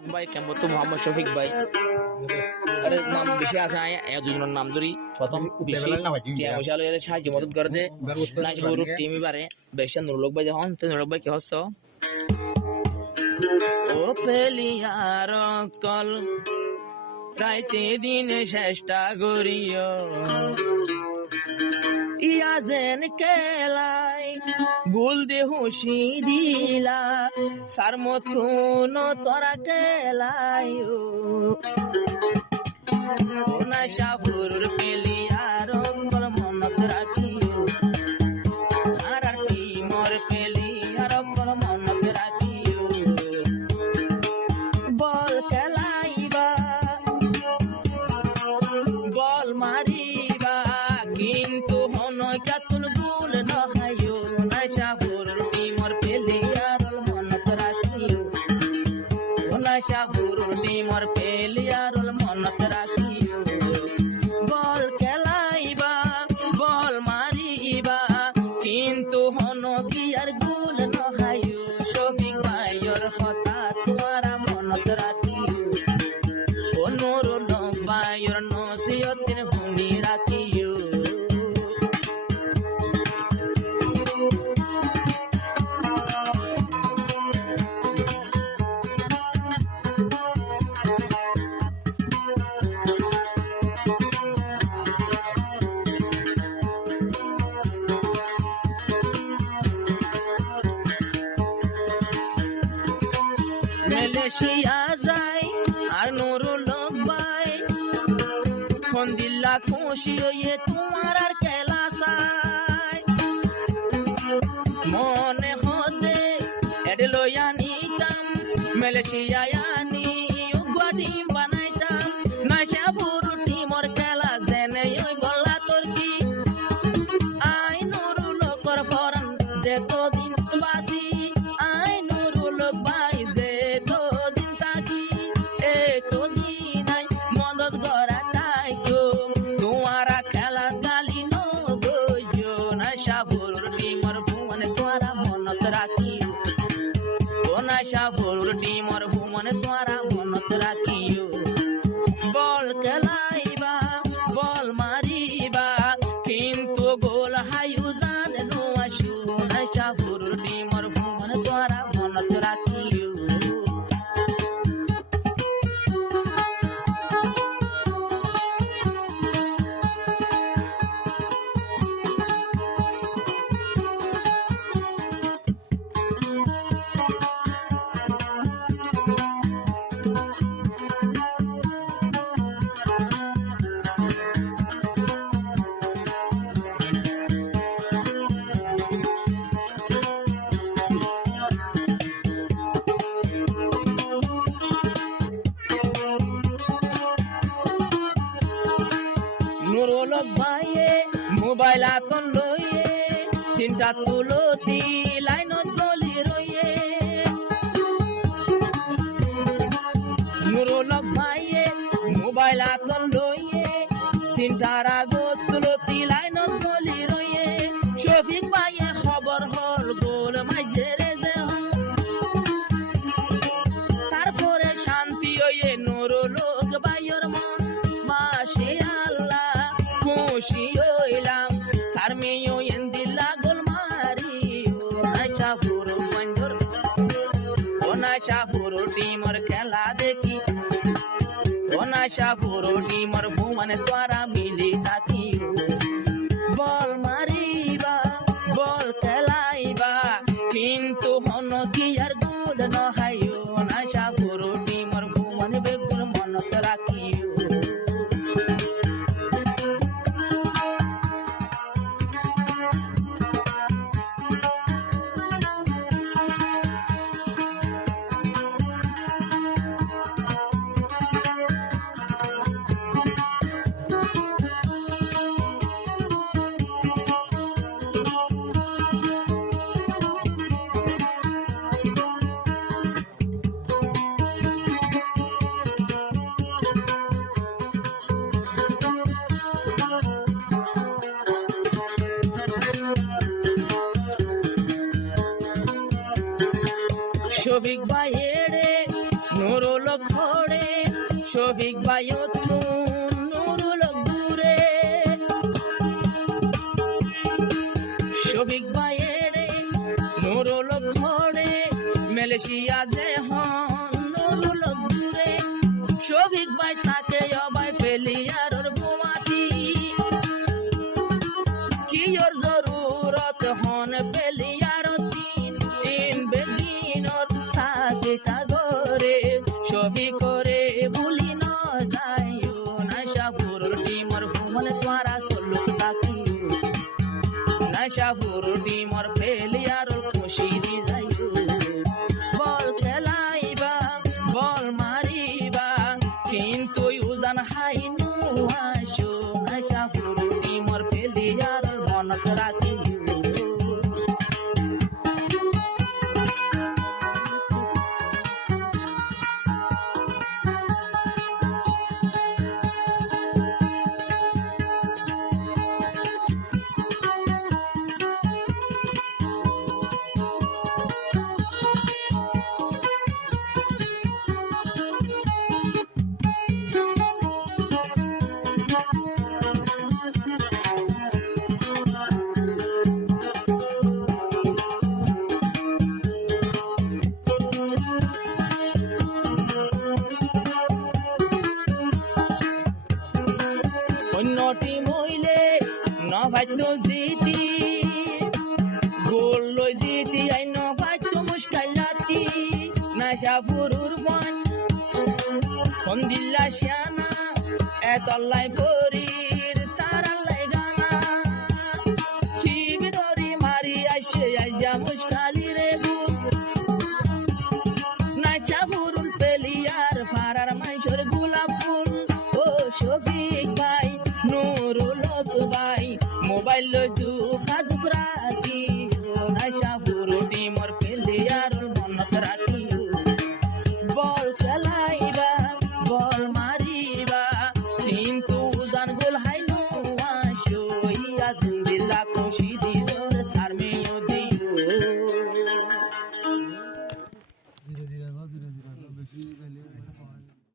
ফারুক ভাই কেমতো মোহাম্মদ শফিক ভাই আরে নাম বেশি আছে দুজনের নাম ধরি প্রথম বিশাল সাহায্য মদত করে যে নাজবুর টিম এবারে বেশি নুরুল ভাই যখন তো নুরুল ভাই কি হচ্ছে ও পেলিয়ার কল রাইতে দিনে চেষ্টা করিও ইয়াজেন কেলাই ভুল দে হুশি দিলা সার মতন তোরা কেলাই ও না শাহুর পেলিয়ার কল মনত রাখিও আর কি মোর পেলিয়ার কল মনত রাখিও বল খেলাইবা বল মারিবা কিন্তু হনকা তুল ভুল নহাইও না শাহুর টিমর পেলিয়ার মনত রাখিও ও না শাহুর টিমর পেলিয়ার মনত রাখিও বল খেলাইবা বল মারিবা কিন্তু হনকি আর ভুল নহাইও শফিক ভাইয়ের কথা তোরা মনত রাখিও ও নুরুল ভাইয়ের নসিহতের ভূমি রাখিও মালয়েশিয়া যাই আর নুরুল ভাই ফোন দিল্লা খুশি হয়ে তোমার আর খেলা চাই মনে হতে এডলইয়া নিতাম মালয়েশিয়ায় আনি ডিম বানাইতাম নাইসা পুরো টিমর খেলা জেনে ওই বললা তোর কি আই নুরুল কর ফরান যে দিন বাসি আই নুরুল ভাই যে দিন থাকি দিন আই মদত গড়া তাই তোমারা খেলা গালি নো গইও না শাহুর টিমর ভুমন তোরা মনত রাখিও ও না শাহুর টিমর ভুমন তোরা মনত রাখিও বল খেলাইবা বল মারিবা কিন্তু গোল হাইউ জানে নো আসু না শাহুর টিমর ভুমন তোরা মনত রাখিও নুরুল ভাইয়ে মোবাইল আতন লইয়ে তিনটা তুলতি লাইনত গলি রইয়ে নুরুল ভাইয়ে মোবাইল আতন লইয়ে তিনটা আগত তুলতি লাইনত গলি রইয়ে শফিক ভাইয়ে খবর হল গোল মাইজেরে যে তারপরে শান্তি হইয়ে নুরুল ভাইয়ের মন মাসে আল্লাহ খুশি হইলাম সার মেয়েও এন্দিল্লা গোল মারি ও না শাহুর টিমর খেলা দেখি ও না শাহুর টিমর ভুমন তোরা মিলি থাকি বল মারিবা বল খেলাইবা কিন্তু হন কি আর গোল নহাইও না শাহুর টিমর ভুমন বেগুল মনত রাখিও শফিক ভাইয়েরে নুরুল শফিক ভাইও তুন নুরুল দূরে শফিক ভাইয়ের নুরুল ঘরে মালয়েশিয়া যে হন নুরুল দূরে শফিক ভাই তাকে অবাই পেলিয়ার বুমাতি কি ওর জরুরত হন পেলিয়ার তিন বেদিনর সাজে তাগরে শফিক করে ভুলি ন যাইও নাশাপুর টিমর ভুমন তোমারা সলুক তাকিও নাশাপুর টিমর পেলিয়ার খুশি দি যাইও বল খেলাইবা বল মারিবা কিন্তু উজান হাইনু আসো নাশাপুর টিমর পেলিয়ার মনত রাখিও অন্যটি মইলে নভাইতো জিতি গোল লই জিতি আই নভাইতো মুশকাইলাতি নাশাপুরুর বন খন্দিল্লা শানা এতলাই ফরির তারালাই গানা ছিবি ধরি মারি আইসে আইজা মুশকালি রে গুল নাশাপুরুল পেলিয়ার ফারার মাইশর গোলাপ ফুল ও শফিক ভাই নুরুল ভাই মোবাইল লই